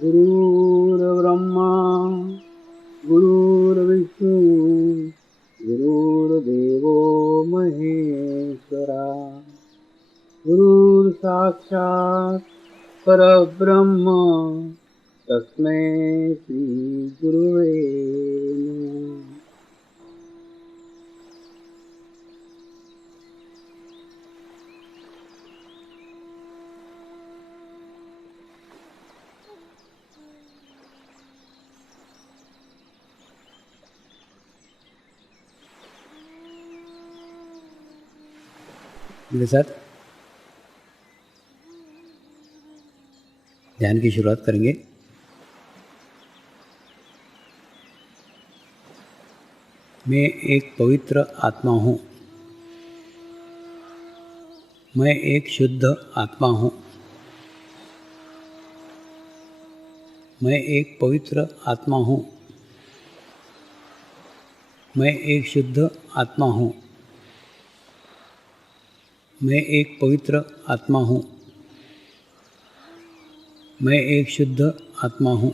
गुरुर्ब्रह्मा गुरुर्विष्णु गुरुर्देवो महेश्वरा गुरुर्साक्षात् परब्रह्म तस्मै श्री गुरुवे नमः। मेरे साथ ध्यान की शुरुआत करेंगे। मैं एक पवित्र आत्मा हूँ। मैं एक शुद्ध आत्मा हूँ। मैं एक पवित्र आत्मा हूँ। मैं एक शुद्ध आत्मा हूँ। मैं एक पवित्र आत्मा हूँ। मैं एक शुद्ध आत्मा हूँ।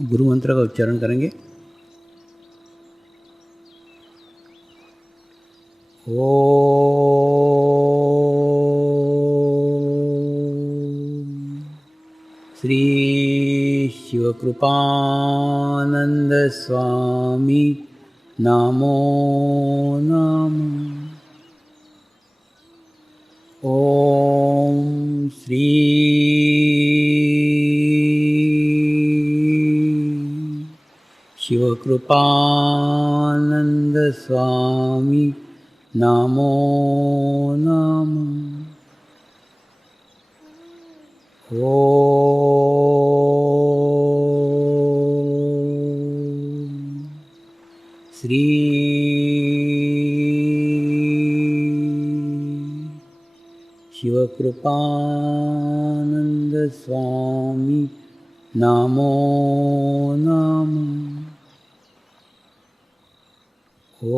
गुरु मंत्र का उच्चारण करेंगे। ओम श्री शिवकृपानंद स्वामी नमो नमः। ओम श्री शिवकृपानंद स्वामी नमो नमः। ओम श्री शिवकृपानंद स्वामी नमो नमः। ओम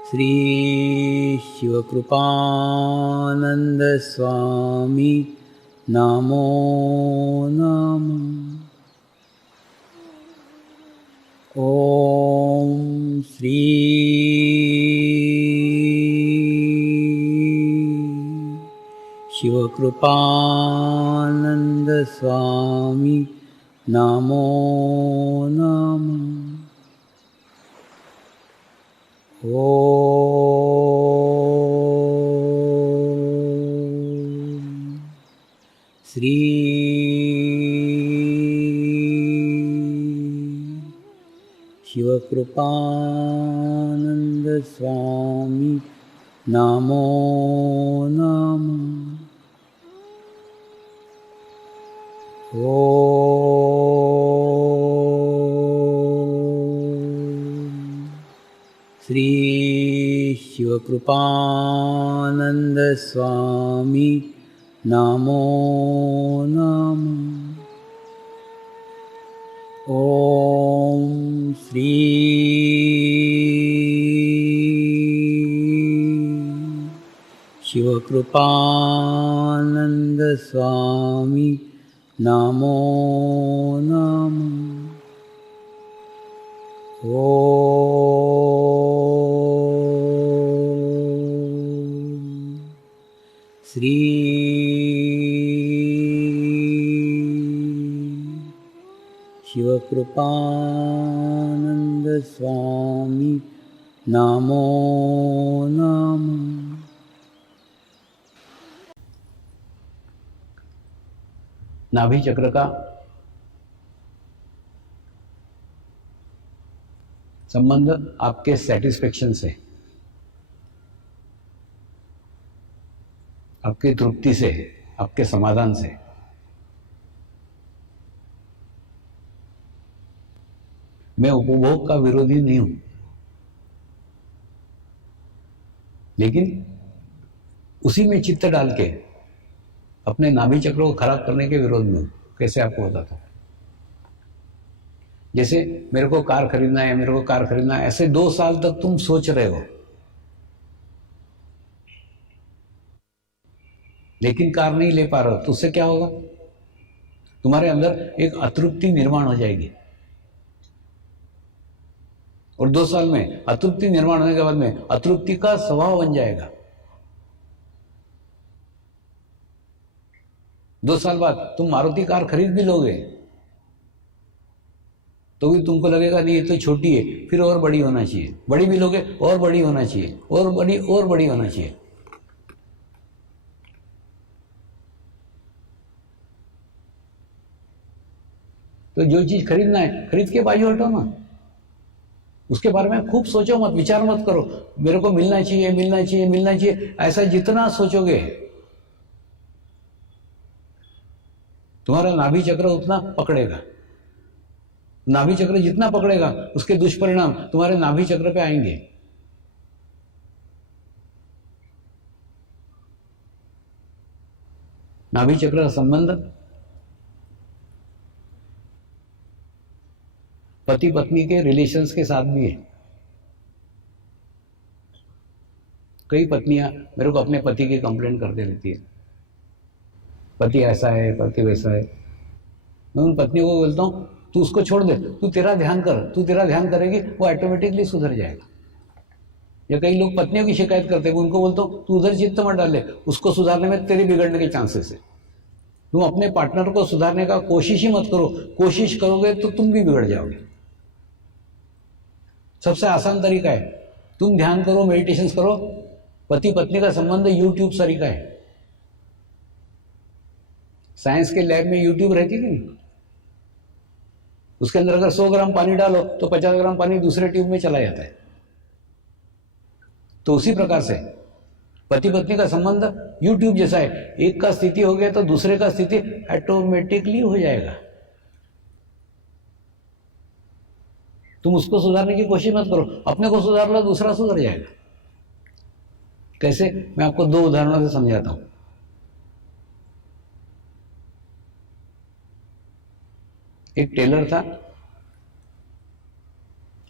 श्री शिवकृपानंद स्वामी नमो नमः। ओम श्री शिवकृपानंद स्वामी नमो नमः। ओम श्री शिवकृपानंद स्वामी नमो नमः। ओम श्री शिवकृपानंद स्वामी नमो नमः। ओम श्री शिवकृपानंद स्वामी नमो नमः। ओम श्री शिवकृपानंद स्वामी नमो नमः। नाभि चक्र का संबंध आपके सेटिस्फेक्शन से, आपकी तृप्ति से, आपके समाधान से। मैं उपभोग का विरोधी नहीं हूं, लेकिन उसी में चित्त डाल के अपने नाभि चक्र को खराब करने के विरोध में हूं। कैसे आपको बताता हूं। जैसे मेरे को कार खरीदना है, मेरे को कार खरीदना है, ऐसे 2 साल तक तुम सोच रहे हो, लेकिन कार नहीं ले पा रहे हो, तो उससे क्या होगा? तुम्हारे अंदर एक अतृप्ति निर्माण हो जाएगी, और 2 साल में अतृप्ति निर्माण होने के बाद में अतृप्ति का स्वभाव बन जाएगा। 2 साल बाद तुम मारुति कार खरीद भी लोगे तो भी तुमको लगेगा नहीं ये तो छोटी है, फिर और बड़ी होना चाहिए, बड़ी भी लोगे और बड़ी होना चाहिए, और बड़ी होना चाहिए। तो जो चीज खरीदना है खरीद के बाजू हटो ना, उसके बारे में खूब सोचो मत, विचार मत करो मेरे को मिलना चाहिए मिलना चाहिए मिलना चाहिए। ऐसा जितना सोचोगे तुम्हारा नाभि चक्र उतना पकड़ेगा, नाभि चक्र जितना पकड़ेगा उसके दुष्परिणाम तुम्हारे नाभि चक्र पे आएंगे। नाभि चक्र का संबंध पति पत्नी के रिलेशंस के साथ भी है। कई पत्नियां मेरे को अपने पति की कंप्लेंट करते रहती है, पति ऐसा है, पति वैसा है। मैं उन पत्नियों को बोलता हूं तू उसको छोड़ दे, तू तेरा ध्यान कर, तू तेरा ध्यान करेगी वो ऑटोमेटिकली सुधर जाएगा। या कई लोग पत्नियों की शिकायत करते हैं, उनको बोलता हूं तू उधर चित्त मत डाले, उसको सुधारने में तेरे बिगड़ने के चांसेस है। तुम अपने पार्टनर को सुधारने का कोशिश ही मत करो, कोशिश करोगे तो तुम भी बिगड़ जाओगे। सबसे आसान तरीका है तुम ध्यान करो, मेडिटेशन करो। पति पत्नी का संबंध यूट्यूब तरीका है। साइंस के लैब में यूट्यूब रहती कि नहीं, उसके अंदर अगर 100 ग्राम पानी डालो तो 50 ग्राम पानी दूसरे ट्यूब में चला जाता है। तो उसी प्रकार से पति पत्नी का संबंध यूट्यूब जैसा है, एक का स्थिति हो गया तो दूसरे का स्थिति ऑटोमेटिकली हो जाएगा। तुम उसको सुधारने की कोशिश मत करो, अपने को सुधार लो, दूसरा सुधर जाएगा। कैसे? मैं आपको 2 उदाहरणों से समझाता हूं। एक टेलर था,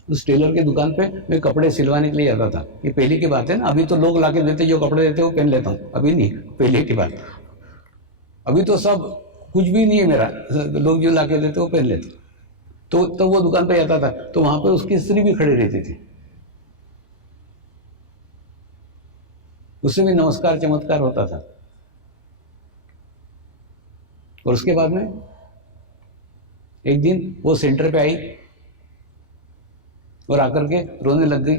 उस टेलर की दुकान पे मैं कपड़े सिलवाने के लिए जाता था। ये पहले की बात है ना, अभी तो लोग लाके देते, जो कपड़े देते वो पहन लेता हूँ, अभी नहीं, पहले की बात। अभी तो सब कुछ भी नहीं है मेरा, लोग जो लाके देते वो पहन लेते। तो वो दुकान पे जाता था तो वहां पे उसकी स्त्री भी खड़ी रहती थी, उससे भी नमस्कार चमत्कार होता था। और उसके बाद में एक दिन वो सेंटर पे आई और आकर के रोने लग गई।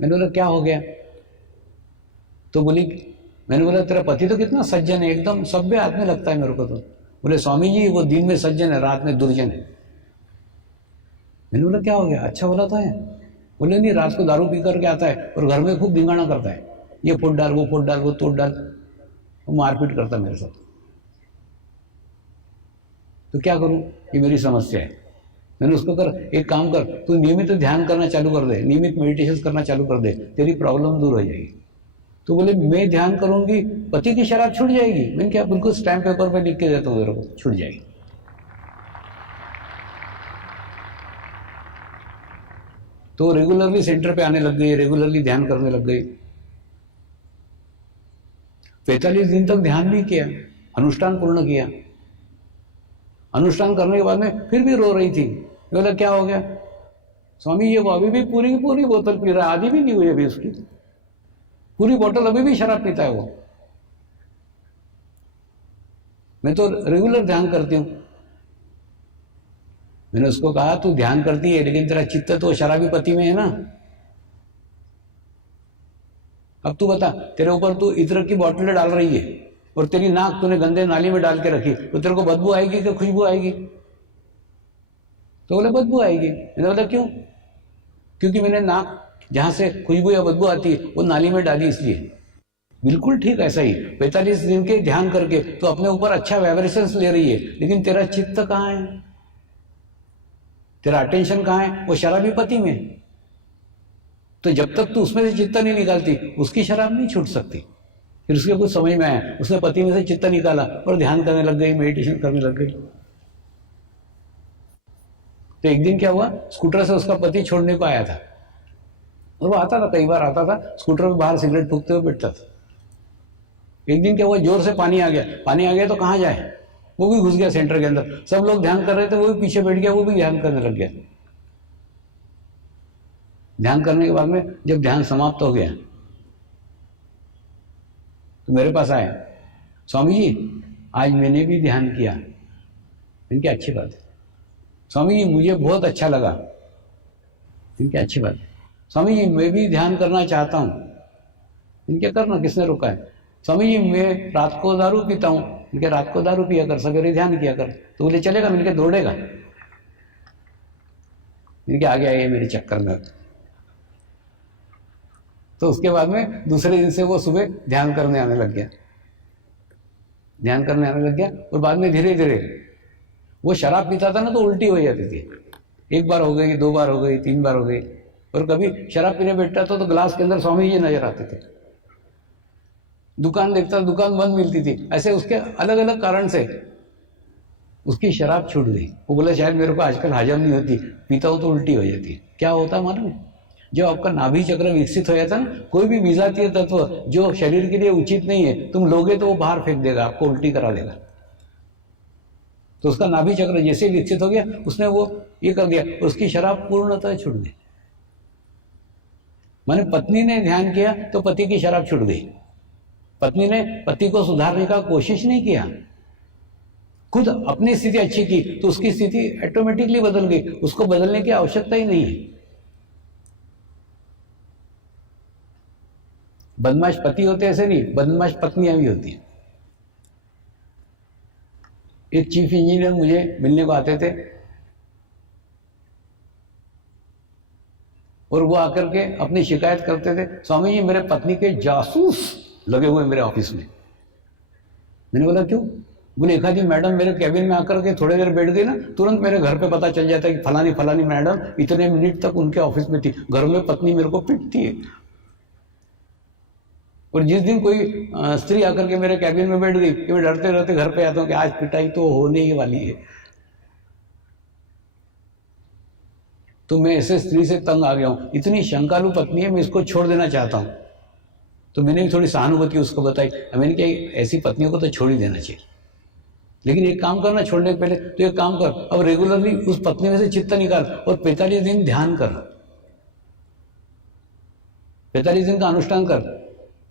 मैंने बोला क्या हो गया? तो बोली, मैंने बोला तेरा पति तो कितना सज्जन है, एकदम सभ्य आदमी लगता है मेरे को तो। बोले स्वामी जी वो दिन में सज्जन है, रात में दुर्जन है। मैंने बोला क्या हो गया? अच्छा बोला तो है। बोले नहीं, रात को दारू पी करके आता है और घर में खूब भिंगाना करता है, ये फोड़ डाल, वो फोड़ डाल, वो तोड़ डाल, वो मारपीट करता मेरे साथ। तो क्या करूं, ये मेरी समस्या है। मैंने उसको कर, एक काम कर, तू नियमित ध्यान करना चालू कर दे, नियमित मेडिटेशन करना चालू कर दे, तेरी प्रॉब्लम दूर हो जाएगी। तो बोले मैं ध्यान करूंगी पति की शराब छूट जाएगी। मैंने क्या, बिल्कुल स्टैम्प पेपर पे लिख के देता हूँ, मेरे को छूट जाएगी। तो रेगुलरली सेंटर पे आने लग गई, रेगुलरली ध्यान करने लग गई। 45 दिन तक ध्यान भी किया, अनुष्ठान पूर्ण किया। अनुष्ठान करने के बाद में फिर भी रो रही थी। बोला क्या हो गया? स्वामी ये वो अभी भी पूरी की पूरी बोतल पी रहा है, आधी भी नहीं हुई अभी उसकी, पूरी बोतल अभी भी शराब पीता है वो। मैं तो रेगुलर ध्यान करती हूं। मैंने उसको कहा तू ध्यान करती है लेकिन तेरा चित्त तो शराबी पति में है ना। अब तू बता, तेरे ऊपर तू इत्र की बोतलें डाल रही है और तेरी नाक तूने गंदे नाली में डाल के रखी, तो तेरे को बदबू आएगी कि खुशबू आएगी? तो बोले बदबू आएगी। मैंने बोला क्यों? क्योंकि मैंने नाक जहां से खुशबू या बदबू आती है वो नाली में डाली इसलिए। बिल्कुल ठीक ऐसा ही 45 दिन के ध्यान करके तो अपने ऊपर अच्छा वाइब्रेशंस ले रही है, लेकिन तेरा चित्त कहाँ है, तेरा अटेंशन कहाँ है? वो शराबी पति में। तो जब तक तू उसमें से चित्त नहीं निकालती उसकी शराब नहीं छूट सकती। फिर उसके कुछ समझ में आया, उसने पति में से चित्त निकाला और ध्यान करने लग गई, मेडिटेशन करने लग गई। तो एक दिन क्या हुआ, स्कूटर से उसका पति छोड़ने को आया था, और वो आता था, कई बार आता था, स्कूटर पे बाहर सिगरेट फूकते हुए बैठता था। एक दिन क्या हुआ, जोर से पानी आ गया तो कहाँ जाए, वो भी घुस गया सेंटर के अंदर। सब लोग ध्यान कर रहे थे, वो भी पीछे बैठ गया, वो भी ध्यान करने लग गया। ध्यान करने के बाद में जब ध्यान समाप्त हो गया तो मेरे पास आया, स्वामी जी आज मैंने भी ध्यान किया। इनकी अच्छी बात है। स्वामी जी मुझे बहुत अच्छा लगा। इनकी अच्छी बात है। स्वामी जी मैं भी ध्यान करना चाहता हूँ। इनके करना, किसने रोका है। स्वामी जी मैं रात को दारू पीता हूँ। इनके रात को दारू पिया कर, सवेरे ध्यान किया कर। तो बोले चलेगा, इनके दौड़ेगा। इनके आगे आए मेरे चक्कर में। तो उसके बाद में दूसरे दिन से वो सुबह ध्यान करने आने लग गया, ध्यान करने आने लग गया। और बाद में धीरे धीरे वो शराब पीता था ना तो उल्टी हो जाती थी। एक बार हो गई, 2 बार हो गई, 3 बार हो गई। और कभी शराब पीने बैठता था तो ग्लास के अंदर स्वामी जी नजर आते थे। दुकान देखता, दुकान बंद मिलती थी। ऐसे उसके अलग अलग कारण से उसकी शराब छूट गई। वो बोला शायद मेरे को आजकल हजम नहीं होती, पीता हूं तो उल्टी हो जाती है। क्या होता है मालूम है, जब आपका नाभि चक्र विकसित हो जाता है ना, कोई भी विजातीय तत्व जो शरीर के लिए उचित नहीं है तुम लोगे तो वो बाहर फेंक देगा, आपको उल्टी करा देगा। तो उसका नाभि चक्र जैसे विकसित हो गया, उसने वो ये कर दिया, उसकी शराब पूर्णतः छूट गई। माने पत्नी ने ध्यान किया तो पति की शराब छूट गई। पत्नी ने पति को सुधारने का कोशिश नहीं किया, खुद अपनी स्थिति अच्छी की तो उसकी स्थिति ऑटोमेटिकली बदल गई। उसको बदलने की आवश्यकता ही नहीं है। बदमाश पति होते ऐसे नहीं, बदमाश पत्नियां भी होती हैं। एक चीफ इंजीनियर मुझे मिलने को आते थे और वो आकर के अपनी शिकायत करते थे, स्वामी जी मेरे पत्नी के जासूस लगे हुए मेरे ऑफिस में। मैंने बोला क्यों। बोले एक आधी मैडम मेरे कैबिन में आकर के थोड़ी देर बैठ गई ना, तुरंत मेरे घर पे पता चल जाता है कि फलानी फलानी मैडम इतने मिनट तक उनके ऑफिस में थी। घर में पत्नी मेरे को पिटती है। और जिस दिन कोई स्त्री आकर के मेरे कैबिन में बैठ गई कि मैं डरते डरते घर पे आता हूँ कि आज पिटाई तो होने ही वाली है, तो मैं ऐसे स्त्री से तंग आ गया हूँ। इतनी शंकालु पत्नी है, मैं इसको छोड़ देना चाहता हूँ। तो मैंने भी थोड़ी सहानुभूति उसको बताई। मैंने कहा ऐसी पत्नियों को तो छोड़ ही देना चाहिए, लेकिन एक काम करना छोड़ने के पहले, तो एक काम कर, अब रेगुलरली उस पत्नी में से चित्त निकाल और 45 दिन ध्यान कर। 45 दिन का अनुष्ठान कर।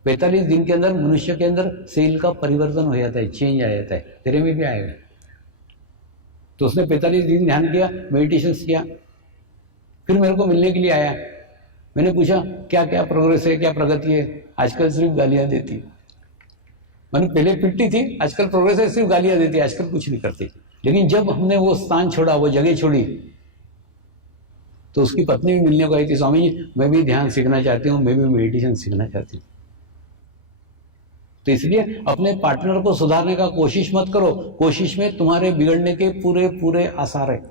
45 दिन के अंदर मनुष्य के अंदर सेल का परिवर्तन हो जाता है, चेंज आ जाता है। तेरे में भी आएगा। तो उसने 45 दिन ध्यान किया, मेडिटेशन किया, फिर मेरे को मिलने के लिए आया। मैंने पूछा क्या क्या प्रोग्रेस है, क्या प्रगति है। आजकल सिर्फ गालियां देती है। मैंने पहले पिटती थी, आजकल प्रोग्रेस है, सिर्फ गालियां देती है, आजकल कुछ नहीं करती। लेकिन जब हमने वो स्थान छोड़ा, वो जगह छोड़ी, तो उसकी पत्नी भी मिलने को आई थी, स्वामी जी मैं भी ध्यान सीखना चाहती हूँ, मैं भी मेडिटेशन सीखना चाहती हूँ। तो इसलिए अपने पार्टनर को सुधारने का कोशिश मत करो, कोशिश में तुम्हारे बिगड़ने के पूरे पूरे आसार है।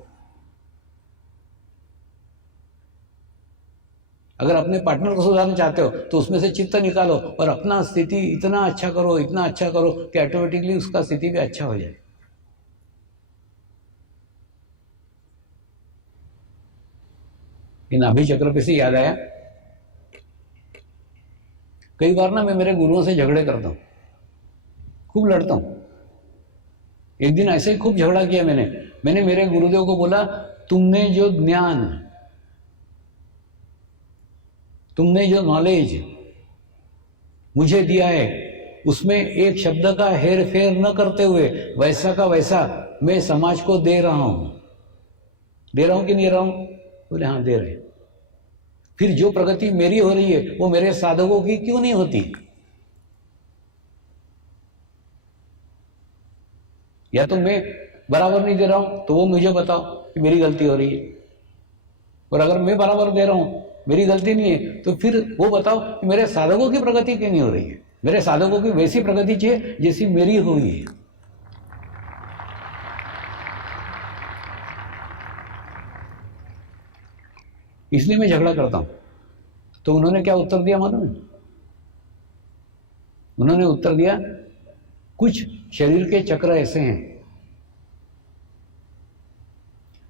अगर अपने पार्टनर को सुधारना चाहते हो तो उसमें से चित्त निकालो और अपना स्थिति इतना अच्छा करो, इतना अच्छा करो कि ऑटोमेटिकली उसका स्थिति भी अच्छा हो जाए। इन नाभि चक्र पे से याद आया, कई बार ना मैं मेरे गुरुओं से झगड़े करता हूं, खूब लड़ता हूं। एक दिन ऐसे ही खूब झगड़ा किया मैंने मेरे गुरुदेव को बोला, तुमने जो ज्ञान, तुमने जो नॉलेज मुझे दिया है, उसमें एक शब्द का हेर फेर न करते हुए वैसा का वैसा मैं समाज को दे रहा हूं। दे रहा हूं कि नहीं रहा हूं? बोले हाँ दे रहे। फिर जो प्रगति मेरी हो रही है वो मेरे साधकों की क्यों नहीं होती? या तो मैं बराबर नहीं दे रहा हूं तो वो मुझे बताओ कि मेरी गलती हो रही है, और अगर मैं बराबर दे रहा हूं, मेरी गलती नहीं है, तो फिर वो बताओ कि मेरे साधकों की प्रगति क्यों नहीं हो रही है। मेरे साधकों की वैसी प्रगति चाहिए जैसी मेरी हुई है। इसलिए मैं झगड़ा करता हूं। तो उन्होंने क्या उत्तर दिया मालूम है? उन्होंने उत्तर दिया, कुछ शरीर के चक्र ऐसे हैं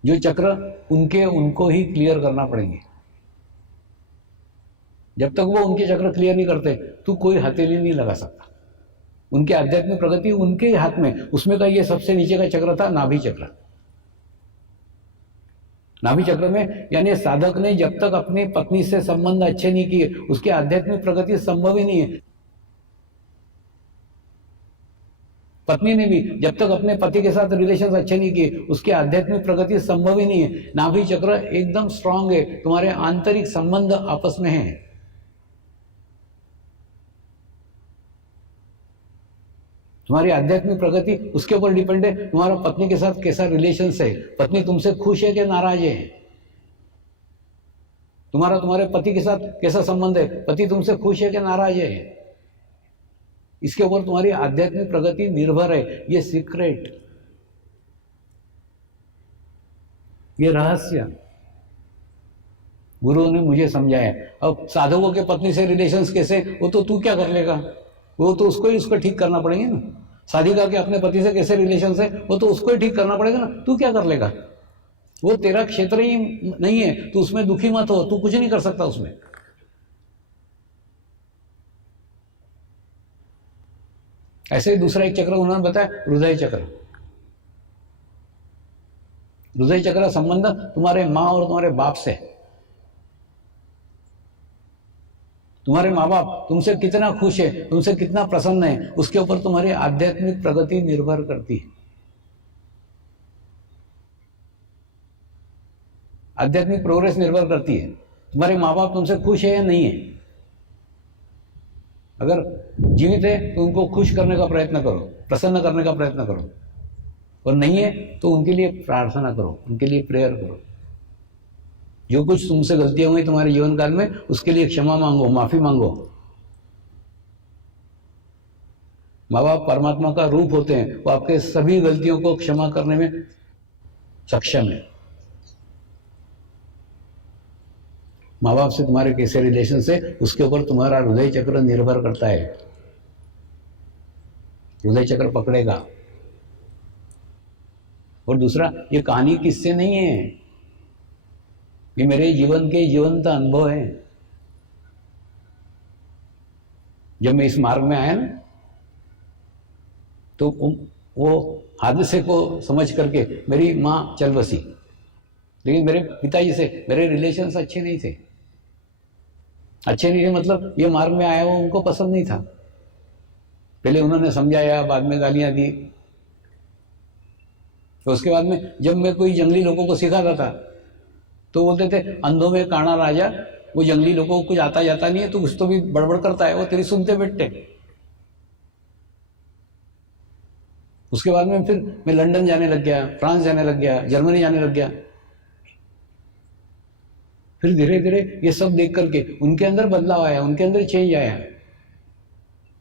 जो चक्र उनको ही क्लियर करना पड़ेंगे। जब तक वो उनके चक्र क्लियर नहीं करते तो कोई हथेली नहीं लगा सकता। उनकी आध्यात्मिक प्रगति उनके ही हाथ में। उसमें का ये सबसे नीचे का चक्र था नाभि चक्र। नाभि चक्र में यानी साधक ने जब तक अपनी पत्नी से संबंध अच्छे नहीं किए उसकी आध्यात्मिक प्रगति संभव ही नहीं है। पत्नी ने भी जब तक अपने पति के साथ रिलेशन अच्छे नहीं किए उसकी आध्यात्मिक प्रगति संभव ही नहीं है। नाभि चक्र एकदम स्ट्रांग है, तुम्हारे आंतरिक संबंध आपस में हैं। तुम्हारी आध्यात्मिक प्रगति उसके ऊपर डिपेंड है, तुम्हारा पत्नी के साथ कैसा रिलेशन है, पत्नी तुमसे खुश है कि नाराज है, तुम्हारे पति के साथ कैसा संबंध है, पति तुमसे खुश है कि नाराज है, इसके ऊपर तुम्हारी आध्यात्मिक प्रगति निर्भर है। ये सीक्रेट, ये रहस्य गुरुओं ने मुझे समझाया। अब साधकों के पत्नी से रिलेशंस कैसे, वो तो तू क्या कर लेगा, वो तो उसको ठीक करना पड़ेंगे ना। साधिका के अपने पति से कैसे रिलेशन है वो तो उसको ही ठीक करना पड़ेगा ना, तू क्या कर लेगा, वो तेरा क्षेत्र ही नहीं है, तू उसमें दुखी मत हो, तू कुछ नहीं कर सकता उसमें। ऐसे ही दूसरा एक चक्र उन्होंने बताया, हृदय चक्र। हृदय चक्र संबंध तुम्हारे माँ और तुम्हारे बाप से। तुम्हारे माँ बाप तुमसे कितना खुश है, तुमसे कितना प्रसन्न है, उसके ऊपर तुम्हारी आध्यात्मिक प्रगति निर्भर करती है। आध्यात्मिक प्रोग्रेस निर्भर करती है, तुम्हारे माँ बाप तुमसे खुश है या नहीं है। अगर जीवित है तो उनको खुश करने का प्रयत्न करो, प्रसन्न करने का प्रयत्न करो, और नहीं है तो उनके लिए प्रार्थना करो, उनके लिए प्रेयर करो। जो कुछ तुमसे गलतियां हुई तुम्हारे जीवन काल में उसके लिए क्षमा मांगो, माफी मांगो। माँ बाप परमात्मा का रूप होते हैं, वो आपके सभी गलतियों को क्षमा करने में सक्षम है। माँ बाप से तुम्हारे कैसे रिलेशन से उसके ऊपर तुम्हारा हृदय चक्र निर्भर करता है। हृदय चक्र पकड़ेगा। और दूसरा, ये कहानी किससे नहीं है, ये मेरे जीवन के जीवंत अनुभव है। जब मैं इस मार्ग में आया ना तो वो हादसे को समझ करके मेरी माँ चल बसी, लेकिन मेरे पिताजी से मेरे रिलेशंस अच्छे नहीं थे। अच्छे नहीं थे मतलब ये मार्ग में आया वो उनको पसंद नहीं था। पहले उन्होंने समझाया, बाद में गालियां दी। तो उसके बाद में जब मैं कोई जंगली लोगों को सिखाता था तो बोलते थे, अंधों में काना राजा, वो जंगली लोगों को कुछ आता जाता नहीं है, तो कुछ तो भी बड़बड़ करता है, वो तेरी सुनते बैठते। उसके बाद में फिर मैं लंदन जाने लग गया, फ्रांस जाने लग गया, जर्मनी जाने लग गया। फिर धीरे धीरे ये सब देख करके उनके अंदर बदलाव आया, उनके अंदर चेंज आया।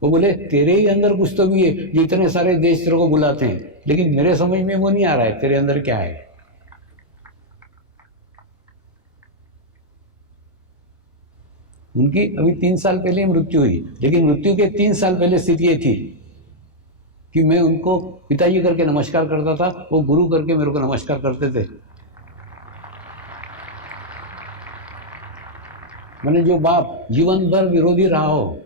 वो बोले, तेरे ही अंदर कुछ तो भी है, जो इतने सारे देश तेरे को बुलाते हैं, लेकिन मेरे समझ में वो नहीं आ रहा है, तेरे अंदर क्या है। उनकी अभी 3 साल पहले मृत्यु हुई, लेकिन मृत्यु के 3 साल पहले स्थिति ये थी कि मैं उनको पिताजी करके नमस्कार करता था, वो गुरु करके मेरे को नमस्कार करते थे। मैंने जो बाप जीवन भर विरोधी रहा हो,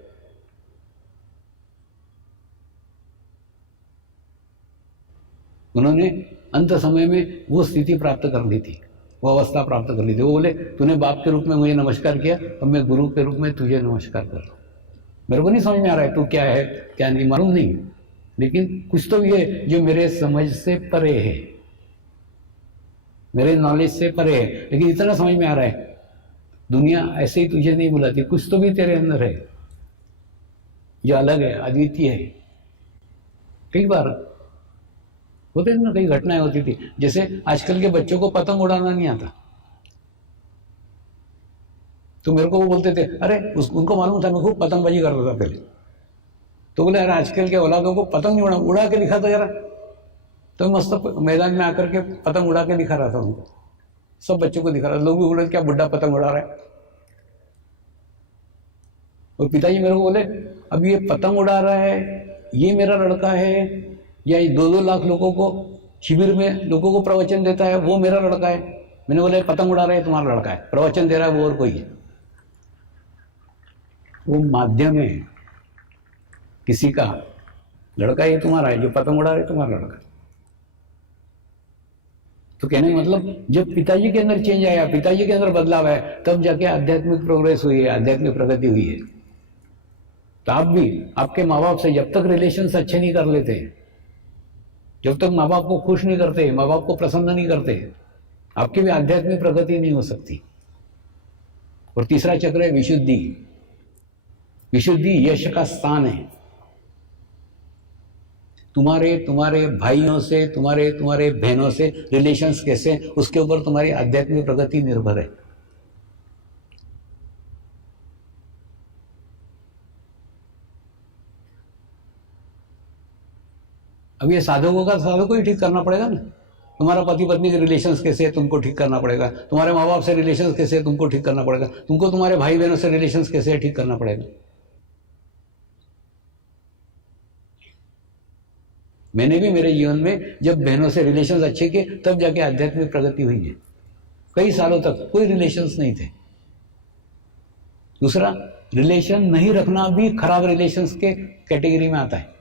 उन्होंने अंत समय में वो स्थिति प्राप्त कर ली थी, वो अवस्था प्राप्त कर ली थी। वो बोले, तूने बाप के रूप में मुझे नमस्कार किया, अब मैं गुरु के रूप में तुझे नमस्कार कर रहा हूँ। मेरे को नहीं समझ में आ रहा है तू क्या है क्या नहीं, मालूम नहीं, लेकिन कुछ तो ये जो मेरे समझ से परे है, मेरे नॉलेज से परे है, लेकिन इतना समझ में आ रहा है, दुनिया ऐसे ही तुझे नहीं बुलाती, कुछ तो भी तेरे अंदर है जो अलग है, अद्वितीय है। कई बार होते ना, कई घटनाएं होती थी, जैसे आजकल के बच्चों को पतंग उड़ाना नहीं आता, तो मेरे को वो बोलते थे, अरे उनको मालूम था मैं खूब पतंगबाजी करता था पहले, तो बोले अरे आजकल के औलादों को पतंग नहीं उड़ा के दिखा था जरा। तो मस्त मैदान में आकर के पतंग उड़ा के दिखा रहा था उनको, सब बच्चों को दिखा रहा था। लोग भी बोले क्या बुढ़ा पतंग उड़ा रहा है। और पिताजी मेरे को बोले, अब ये पतंग उड़ा रहा है, ये मेरा लड़का है या ये 2-2 लाख लोगों को शिविर में लोगों को प्रवचन देता है, वो मेरा लड़का है। मैंने बोला पतंग उड़ा रहे तुम्हारा लड़का है, प्रवचन दे रहा है वो और कोई है। वो माध्यम है, किसी का लड़का ये तुम्हारा है, जो पतंग उड़ा रहे तुम्हारा लड़का है। तो कहने का मतलब जब पिताजी के अंदर चेंज आया, पिताजी के अंदर बदलाव है, तब जाके आध्यात्मिक प्रोग्रेस हुई है, आध्यात्मिक प्रगति हुई है। तो आप भी आपके माँ बाप से जब तक रिलेशंस अच्छे नहीं कर लेते, जब तक माँ बाप को खुश नहीं करते, माँ बाप को प्रसन्न नहीं करते, आपकी भी आध्यात्मिक प्रगति नहीं हो सकती। और तीसरा चक्र है विशुद्धि। विशुद्धि यश का स्थान है। तुम्हारे भाइयों से, तुम्हारे बहनों से रिलेशंस कैसे, उसके ऊपर तुम्हारी आध्यात्मिक प्रगति निर्भर है। अब ये साधकों को ही ठीक करना पड़ेगा ना। तुम्हारा पति पत्नी के रिलेशंस कैसे है, तुमको ठीक करना पड़ेगा। तुम्हारे माँ बाप से रिलेशंस कैसे है, तुमको ठीक करना पड़ेगा। तुमको तुम्हारे भाई बहनों से रिलेशंस कैसे है, ठीक करना पड़ेगा। मैंने भी मेरे जीवन में जब बहनों से रिलेशंस अच्छे किए, तब जाके आध्यात्मिक प्रगति हुई है। कई सालों तक कोई रिलेशंस नहीं थे। दूसरा, रिलेशन नहीं रखना भी खराब रिलेशंस के कैटेगरी में आता है।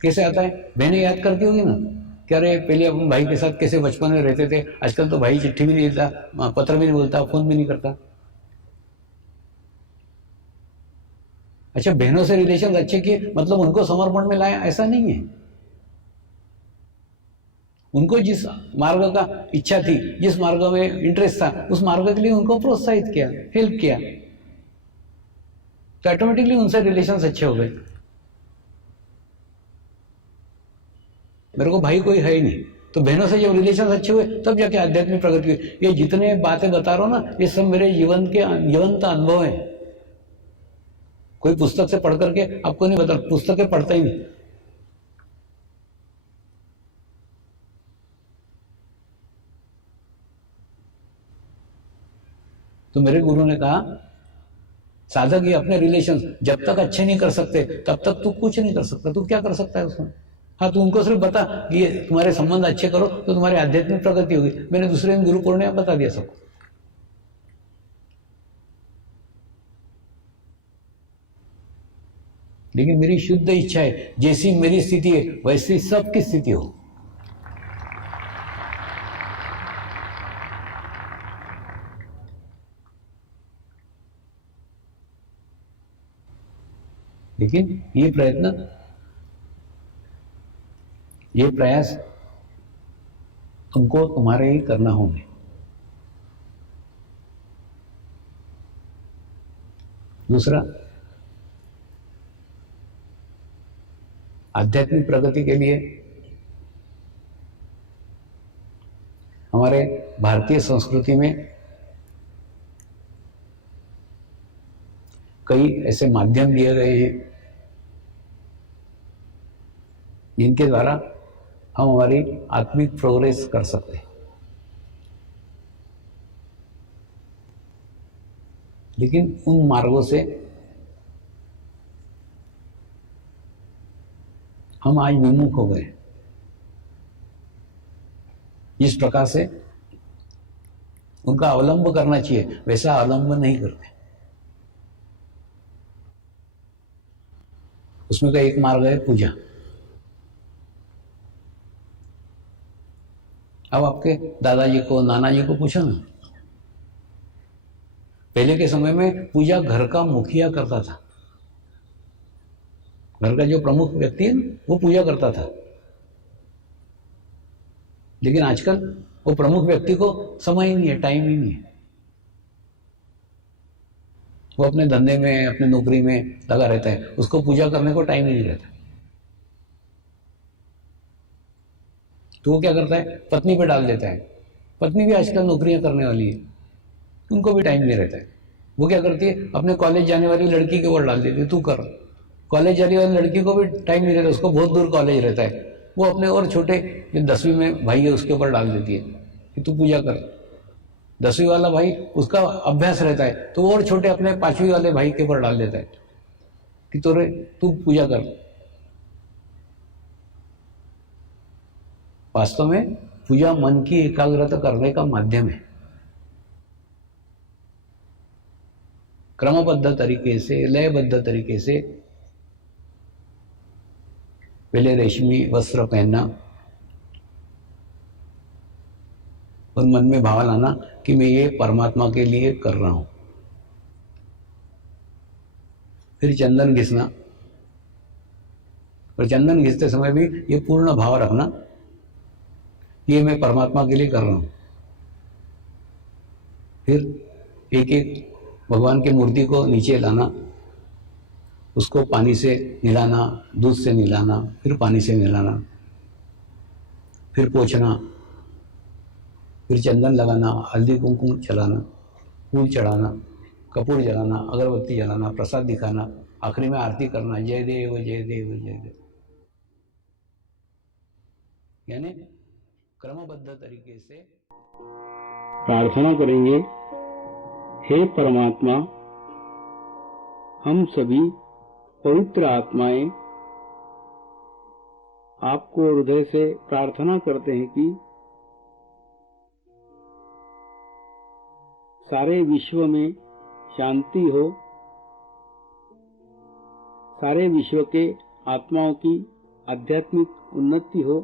कैसे आता है? बहनें याद करती होगी ना कि अरे पहले अपन भाई के साथ कैसे बचपन में रहते थे, आजकल तो भाई चिट्ठी भी नहीं देता, पत्र भी नहीं बोलता, फोन भी नहीं करता। अच्छा, बहनों से रिलेशन अच्छे किए मतलब उनको समर्पण में लाया, ऐसा नहीं है। उनको जिस मार्ग का इच्छा थी, जिस मार्ग में इंटरेस्ट था, उस मार्ग के लिए उनको प्रोत्साहित किया, हेल्प किया, तो ऑटोमेटिकली उनसे रिलेशंस अच्छे हो गए। मेरे को भाई कोई है ही नहीं, तो बहनों से जब रिलेशन अच्छे हुए तब जाके आध्यात्मिक प्रगति हुई। ये जितने बातें बता रहा हूं ना, ये सब मेरे जीवन के जीवंत अनुभव है। कोई पुस्तक से पढ़ करके आपको नहीं बता, पुस्तकें पढ़ता ही नहीं। तो मेरे गुरु ने कहा, साधक ये अपने रिलेशन जब तक अच्छे नहीं कर सकते तब तक तू कुछ नहीं कर सकता। तू क्या कर सकता है उसमें? हाँ, तू उनको सिर्फ बता कि ये तुम्हारे संबंध अच्छे करो तो तुम्हारी आध्यात्मिक प्रगति होगी। मैंने दूसरे दिन गुरु पूर्णिमा बता दिया सबको। लेकिन मेरी शुद्ध इच्छा है, जैसी मेरी स्थिति है वैसी सबकी स्थिति हो। लेकिन ये प्रयास तुमको तुम्हारे ही करना होंगे। दूसरा, आध्यात्मिक प्रगति के लिए हमारे भारतीय संस्कृति में कई ऐसे माध्यम दिए गए हैं जिनके द्वारा हम हमारी आत्मिक प्रोग्रेस कर सकते हैं। लेकिन उन मार्गों से हम आज विमुख हो गए। जिस प्रकार से उनका अवलंब करना चाहिए वैसा अवलंब नहीं करते। उसमें का एक मार्ग है पूजा। अब आपके दादाजी को, नाना जी को पूछो ना, पहले के समय में पूजा घर का मुखिया करता था। घर का जो प्रमुख व्यक्ति है वो पूजा करता था। लेकिन आजकल वो प्रमुख व्यक्ति को समय ही नहीं है, टाइम ही नहीं है। वो अपने धंधे में, अपने नौकरी में लगा रहता है, उसको पूजा करने को टाइम ही नहीं रहता। तो वो क्या करता है, पत्नी पे डाल देता है। पत्नी भी आजकल नौकरियां करने वाली है, उनको भी टाइम नहीं रहता है। वो क्या करती है, अपने कॉलेज जाने वाली लड़की के ऊपर डाल देती है, तू कर। कॉलेज जाने वाली लड़की को भी टाइम नहीं रहता, उसको बहुत दूर कॉलेज रहता है। वो अपने और छोटे जो 10वीं में भाई है उसके ऊपर डाल देती है कि तू पूजा कर। 10वीं वाला भाई, उसका अभ्यास रहता है, तो वो और छोटे अपने 5वीं वाले भाई के ऊपर डाल देता है कि तू पूजा कर। वास्तव में पूजा मन की एकाग्रता करने का माध्यम है। क्रमबद्ध तरीके से, लयबद्ध तरीके से पहले रेशमी वस्त्र पहनना और मन में भाव लाना कि मैं ये परमात्मा के लिए कर रहा हूं। फिर चंदन घिसना, और चंदन घिसते समय भी ये पूर्ण भाव रखना, ये मैं परमात्मा के लिए कर रहा हूं। फिर एक एक भगवान की मूर्ति को नीचे लाना, उसको पानी से नहलाना, दूध से नहलाना, फिर पानी से नहलाना, फिर पोंछना, फिर चंदन लगाना, हल्दी कुमकुम चलाना, फूल चढ़ाना, कपूर जलाना, अगरबत्ती जलाना, प्रसाद दिखाना, आखिरी में आरती करना, जय देव जय देव जय देव। यानी क्रमबद्ध तरीके से प्रार्थना करेंगे। हे परमात्मा, हम सभी पवित्र आत्माएं आपको हृदय से प्रार्थना करते हैं कि सारे विश्व में शांति हो, सारे विश्व के आत्माओं की आध्यात्मिक उन्नति हो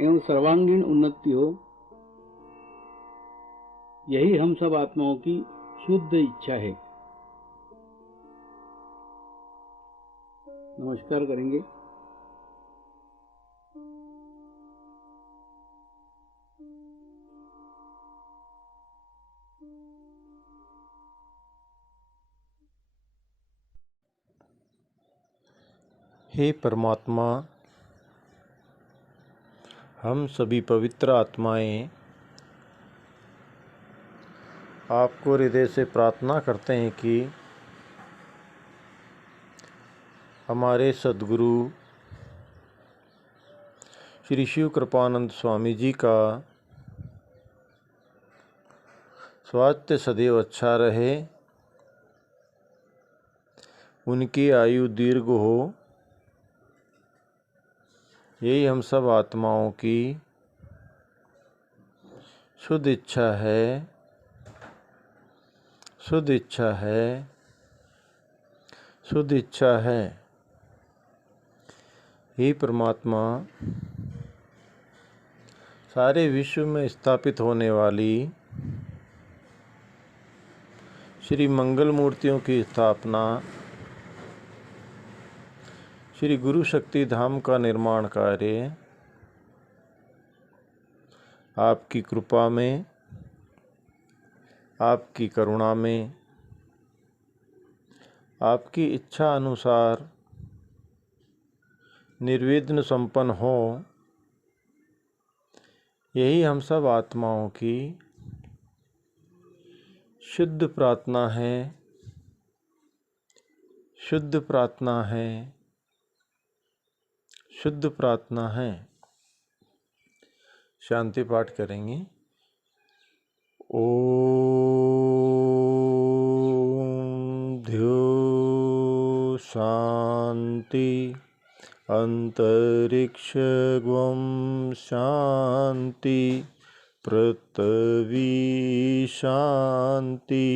एवं सर्वांगीण उन्नति हो। यही हम सब आत्माओं की शुद्ध इच्छा है। नमस्कार करेंगे। हे परमात्मा, हम सभी पवित्र आत्माएं आपको हृदय से प्रार्थना करते हैं कि हमारे सद्गुरु श्री शिव कृपानंद स्वामी जी का स्वास्थ्य सदैव अच्छा रहे, उनकी आयु दीर्घ हो, यही हम सब आत्माओं की शुद्ध इच्छा है, शुद्ध इच्छा है, शुद्ध इच्छा है। हे परमात्मा, सारे विश्व में स्थापित होने वाली श्री मंगल मूर्तियों की स्थापना, श्री गुरु शक्ति धाम का निर्माण कार्य आपकी कृपा में, आपकी करुणा में, आपकी इच्छा अनुसार निर्विघ्न संपन्न हो, यही हम सब आत्माओं की शुद्ध प्रार्थना है, शुद्ध प्रार्थना है, शुद्ध प्रार्थना है। शांति पाठ करेंगे। ओम ध्यो शांति अंतरिक्ष ग्वम शांति पृथ्वी शांति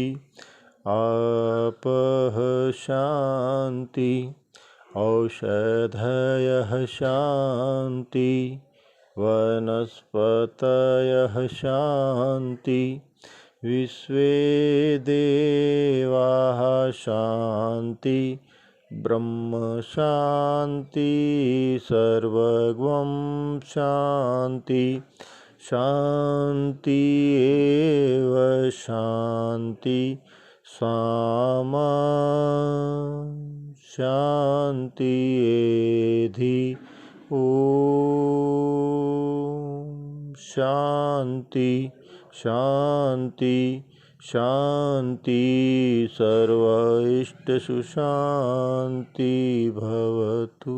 आपः शांति औषधयः शांति वनस्पतयः शांति विश्वे देवाः शांति ब्रह्म शांति सर्वगं शांति शांति एव शांति सामा शांति एधि ओम शांति शांति शांति सर्व इष्ट सुशांति भवतु।